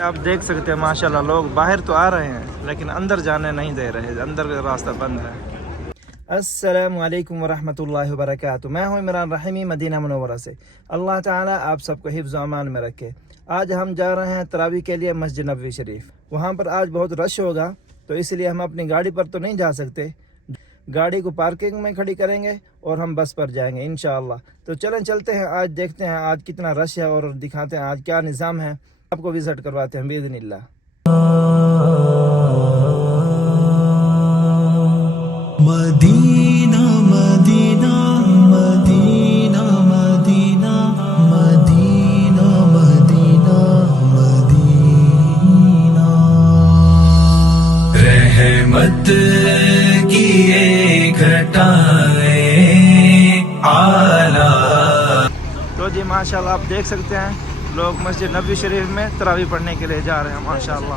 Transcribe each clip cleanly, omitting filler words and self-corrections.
یہ آپ دیکھ سکتے ہیں ماشاءاللہ لوگ باہر تو آ رہے ہیں لیکن اندر جانے نہیں دے رہے، اندر کا راستہ بند ہے۔ السلام علیکم ورحمۃ اللہ وبرکاتہ، میں ہوں عمران رحیمی مدینہ منورہ سے۔ اللہ تعالیٰ آپ سب کو حفظ و امان میں رکھے۔ آج ہم جا رہے ہیں تراویح کے لیے مسجد نبوی شریف۔ وہاں پر آج بہت رش ہوگا تو اس لیے ہم اپنی گاڑی پر تو نہیں جا سکتے، گاڑی کو پارکنگ میں کھڑی کریں گے اور ہم بس پر جائیں گے انشاءاللہ۔ تو چلیں چلتے ہیں، آج دیکھتے ہیں آج کتنا رش ہے اور دکھاتے ہیں آج کیا نظام ہے، آپ کو وزٹ کرواتے ہیں باذن اللہ۔ مدینہ مدینہ مدینہ مدینہ مدینہ مدینہ مدینہ، رحمت کی ایک گھٹائے اعلیٰ۔ تو جی ماشاءاللہ آپ دیکھ سکتے ہیں لوگ مسجد نبوی شریف میں تراویح پڑھنے کے لیے جا رہے ہیں ماشاءاللہ،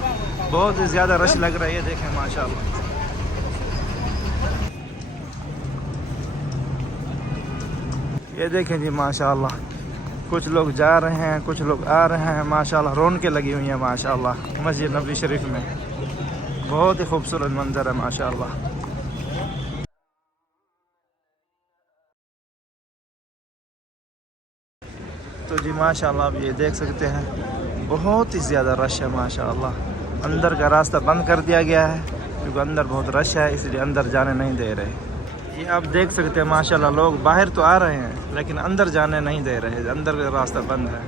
بہت ہی زیادہ رش لگ رہا ہے، یہ دیکھیں ماشاءاللہ۔ یہ دیکھیں جی ماشاءاللہ، کچھ لوگ جا رہے ہیں کچھ لوگ آ رہے ہیں ماشاءاللہ، رونقیں لگی ہوئی ہیں ماشاءاللہ مسجد نبوی شریف میں، بہت ہی خوبصورت منظر ہے ماشاءاللہ۔ تو جی ماشاءاللہ آپ یہ دیکھ سکتے ہیں بہت ہی زیادہ رش ہے ماشاءاللہ، اندر کا راستہ بند کر دیا گیا ہے کیونکہ اندر بہت رش ہے، اس لیے اندر جانے نہیں دے رہے۔ یہ آپ دیکھ سکتے ہیں ماشاءاللہ لوگ باہر تو آ رہے ہیں لیکن اندر جانے نہیں دے رہے، اندر کا راستہ بند ہے۔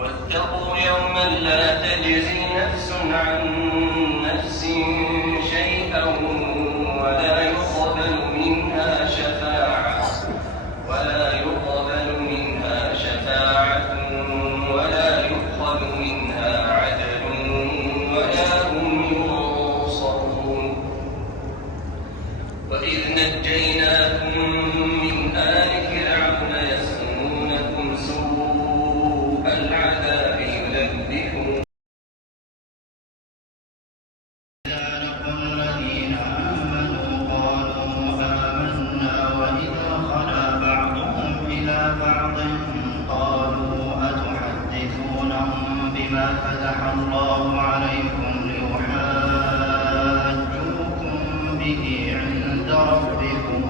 واتقوا يوما لا تجزي نفس عن نفس شيئا ولا يقبل منها شفاعة ولا يؤخذ منها عدل ولا هم ينصرون وإذ نجيناكم من آل فرعون يسومونكم سوء العذاب يذبحون الذين آمنوا قالوا آمنا وإذا خلا بعضهم إلى بعض قالوا أتحدثونهم بما فتح الله عليكم ليحاجوكم به عند ربكم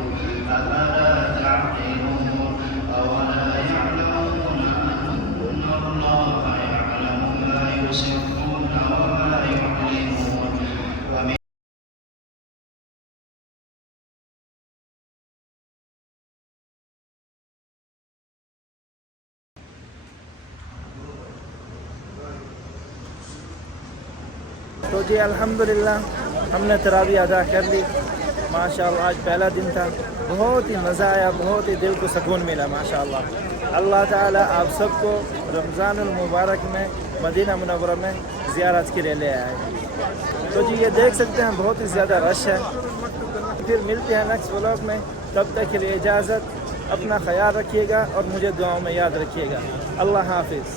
أفلا تعقلون أولا يعلمون أن الله يعلم ما يسرون وما يعلنون تو جی الحمدللہ ہم نے تراویح ادا کر لی ماشاءاللہ، آج پہلا دن تھا، بہت ہی مزہ آیا، بہت ہی دل کو سکون ملا ماشاءاللہ۔ اللہ تعالیٰ آپ سب کو رمضان المبارک میں مدینہ منورہ میں زیارت کے لیے لے آئے۔ تو جی یہ دیکھ سکتے ہیں بہت ہی زیادہ رش ہے۔ پھر ملتے ہیں نیکسٹ ولاگ میں، تب تک کے لیے اجازت، اپنا خیال رکھیے گا اور مجھے دعاؤں میں یاد رکھیے گا۔ اللہ حافظ۔